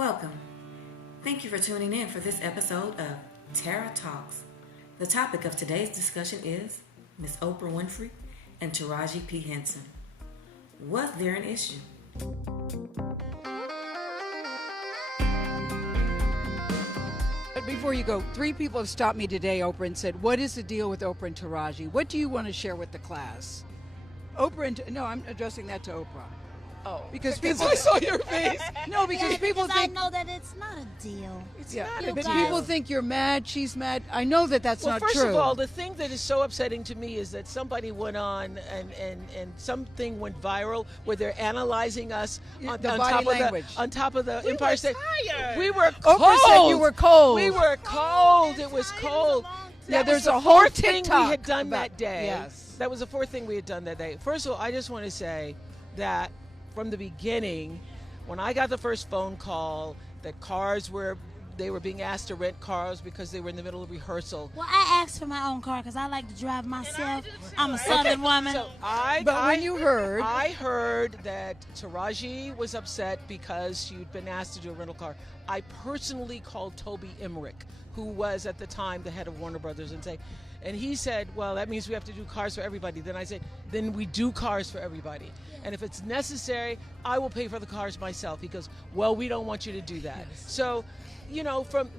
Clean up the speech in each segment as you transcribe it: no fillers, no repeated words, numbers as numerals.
Welcome. Thank you for tuning in for this episode of Tara Talks. The topic of today's discussion is Miss Oprah Winfrey and Taraji P. Henson. Was there an issue? But before you go, 3 people have stopped me today, Oprah, and said, what is the deal with Oprah and Taraji? What do you want to share with the class? No, I'm addressing that to Oprah. Oh, because people I saw your face. No, because people think I know that it's not a deal. It's yeah, not a but deal. people think you're mad, she's mad. I know that that's Well, not first true. of all, the thing that is so upsetting to me is that somebody went on and something went viral where they're analyzing us on, The on body top language. on top of the We Empire were State. tired. We were cold. Oprah said you were cold. We were cold. It was cold. Yeah, That there's was the a whole fourth thing TikTok we had done about- that day. yes. That was the fourth thing we had done that day. First of all, I just want to say that from the beginning, when I got the first phone call that they were being asked to rent cars because they were in the middle of rehearsal. Well, I asked for my own car because I like to drive myself. I'm a Southern woman. So I heard that Taraji was upset because she'd been asked to do a rental car. I personally called Toby Emmerich, who was at the time the head of Warner Brothers, and he said, well, that means we have to do cars for everybody. Then I said, then we do cars for everybody. And if it's necessary, I will pay for the cars myself. He goes, well, we don't want you to do that. Yes. So,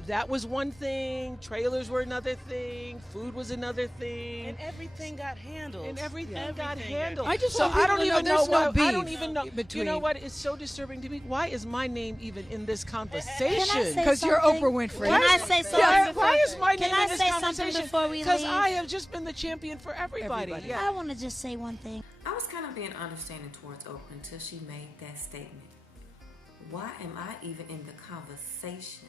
that was one thing. Trailers were another thing. Food was another thing. And everything got handled. Got handled. I just so want I people don't to know even know there's no why. I beef don't even know. between- You know what? It's so disturbing to me. Why is my name even in this conversation? say Because you're something? Oprah Winfrey. Can I say something? Why is my Can name I in this say something conversation? before we Because leave? I have just been the champion for everybody. Everybody. Yeah. I want to just say one thing. I was kind of being understanding towards Oprah until she made that statement. Why am I even in the conversation?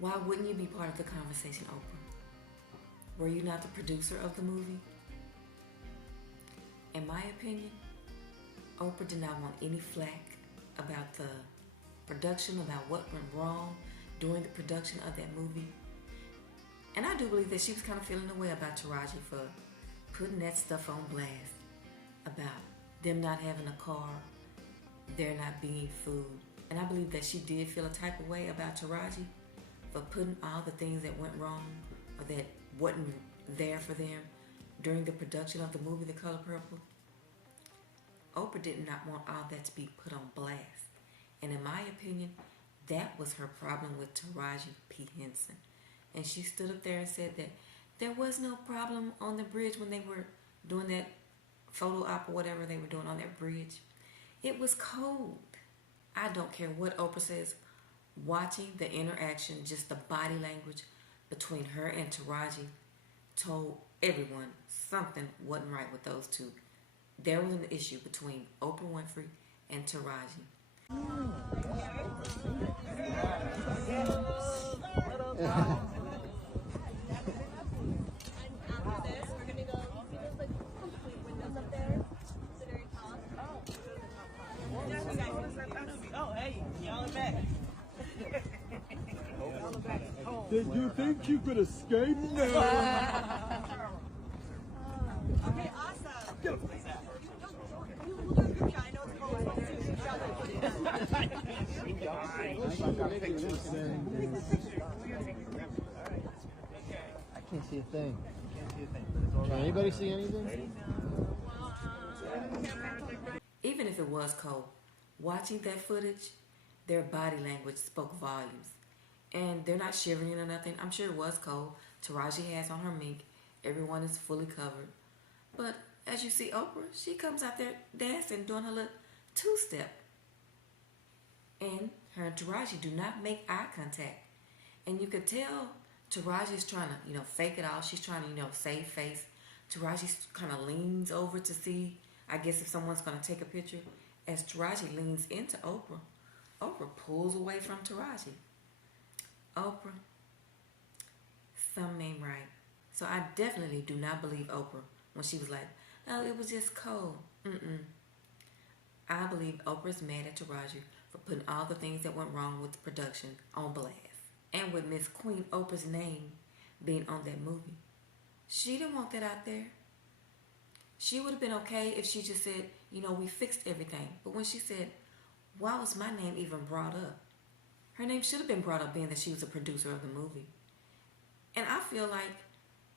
Why wouldn't you be part of the conversation, Oprah? Were you not the producer of the movie? In my opinion, Oprah did not want any flack about the production, about what went wrong during the production of that movie. And I do believe that she was kind of feeling the way about Taraji for putting that stuff on blast about them not having a car, there not being food. And I believe that she did feel a type of way about Taraji for putting all the things that went wrong or that wasn't there for them during the production of the movie The Color Purple. Oprah did not want all that to be put on blast. And in my opinion, that was her problem with Taraji P. Henson. And she stood up there and said that there was no problem on the bridge when they were doing that photo op or whatever they were doing on that bridge. It was cold. I don't care what Oprah says. Watching the interaction, just the body language between her and Taraji told everyone something wasn't right with those two. There was an issue between Oprah Winfrey and Taraji. Oh, hey, y'all are back. Did you think you could escape now? Okay, awesome. Get up. I can't see a thing. Can anybody see anything? Even if it was cold, watching that footage, their body language spoke volumes. And they're not shivering or nothing. I'm sure it was cold. Taraji has on her mink. Everyone is fully covered. But as you see Oprah, she comes out there dancing, doing her little two-step. And her and Taraji do not make eye contact. And you could tell Taraji's trying to, fake it all. She's trying to, save face. Taraji kind of leans over to see, I guess, if someone's going to take a picture. As Taraji leans into Oprah, Oprah pulls away from Taraji. Oprah, something ain't right. So I definitely do not believe Oprah when she was like, oh, it was just cold. I believe Oprah's mad at Taraji for putting all the things that went wrong with the production on blast. And with Miss Queen Oprah's name being on that movie. She didn't want that out there. She would have been okay if she just said, we fixed everything. But when she said, why was my name even brought up? Her name should have been brought up being that she was a producer of the movie. And I feel like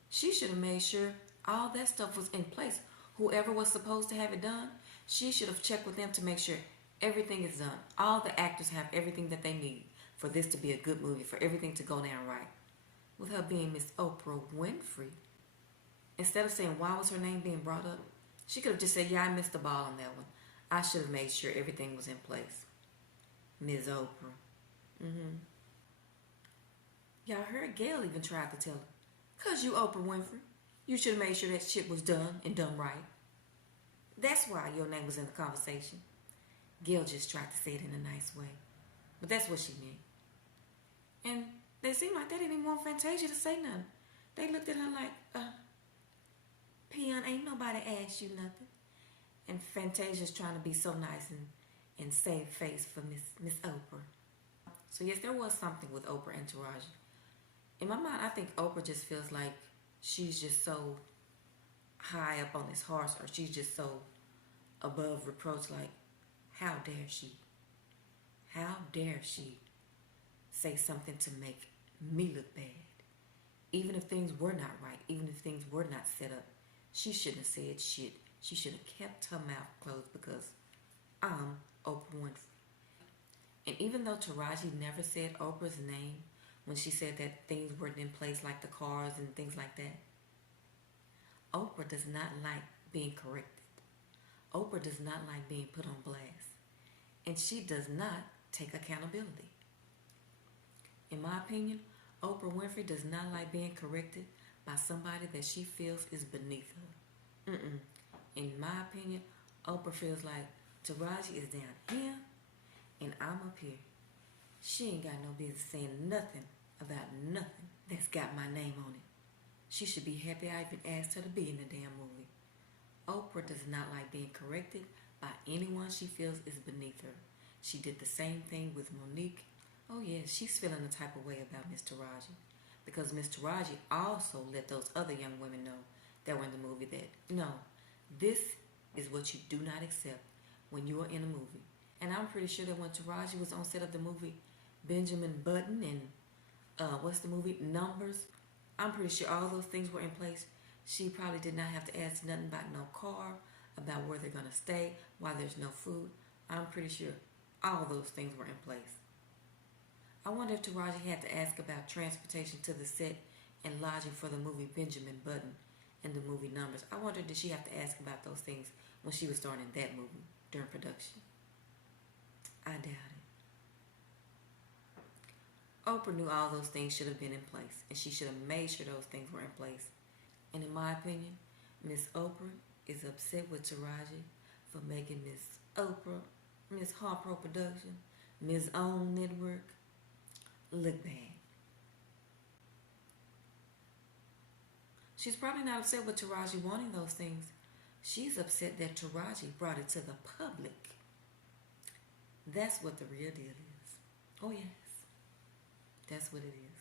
she should have made sure all that stuff was in place. Whoever was supposed to have it done, she should have checked with them to make sure everything is done. All the actors have everything that they need for this to be a good movie, for everything to go down right. With her being Miss Oprah Winfrey, instead of saying why was her name being brought up, she could have just said, yeah, I missed the ball on that one. I should have made sure everything was in place. Ms. Oprah. Y'all heard Gail even tried to tell her, 'cause you Oprah Winfrey, you should have made sure that shit was done and done right. That's why your name was in the conversation. Gail just tried to say it in a nice way, but that's what she meant. And they seemed like they didn't even want Fantasia to say nothing. They looked at her like, Peon, ain't nobody asked you nothing. And Fantasia's trying to be so nice and save face for Miss Oprah. So yes, there was something with Oprah and Taraji. In my mind, I think Oprah just feels like she's just so high up on this horse, or she's just so above reproach, like, how dare she? How dare she say something to make me look bad? Even if things were not right, even if things were not set up, she shouldn't have said shit. She should have kept her mouth closed because I'm Oprah Winfrey. And even though Taraji never said Oprah's name when she said that things weren't in place, like the cars and things like that, Oprah does not like being corrected. Oprah does not like being put on blast. And she does not take accountability. In my opinion, Oprah Winfrey does not like being corrected by somebody that she feels is beneath her. In my opinion, Oprah feels like Taraji is down here and I'm up here. She ain't got no business saying nothing about nothing that's got my name on it. She should be happy I even asked her to be in the damn movie. Oprah does not like being corrected by anyone she feels is beneath her. She did the same thing with Monique. Oh yeah, she's feeling the type of way about Miss Taraji, because Miss Taraji also let those other young women know that were in the movie that, no, this is what you do not accept when you are in a movie. And I'm pretty sure that when Taraji was on set of the movie Benjamin Button and what's the movie, Numbers, I'm pretty sure all those things were in place. She probably did not have to ask nothing about no car, about where they're going to stay, why there's no food. I'm pretty sure all those things were in place. I wonder if Taraji had to ask about transportation to the set and lodging for the movie Benjamin Button and the movie Numbers. I wonder, did she have to ask about those things when she was starting that movie during production? I doubt it. Oprah knew all those things should have been in place, and she should have made sure those things were in place. And in my opinion, Miss Oprah is upset with Taraji for making Miss Oprah, Miss Harper Production, Miss Own Network look bad. She's probably not upset with Taraji wanting those things. She's upset that Taraji brought it to the public. That's what the real deal is. Oh yes, that's what it is.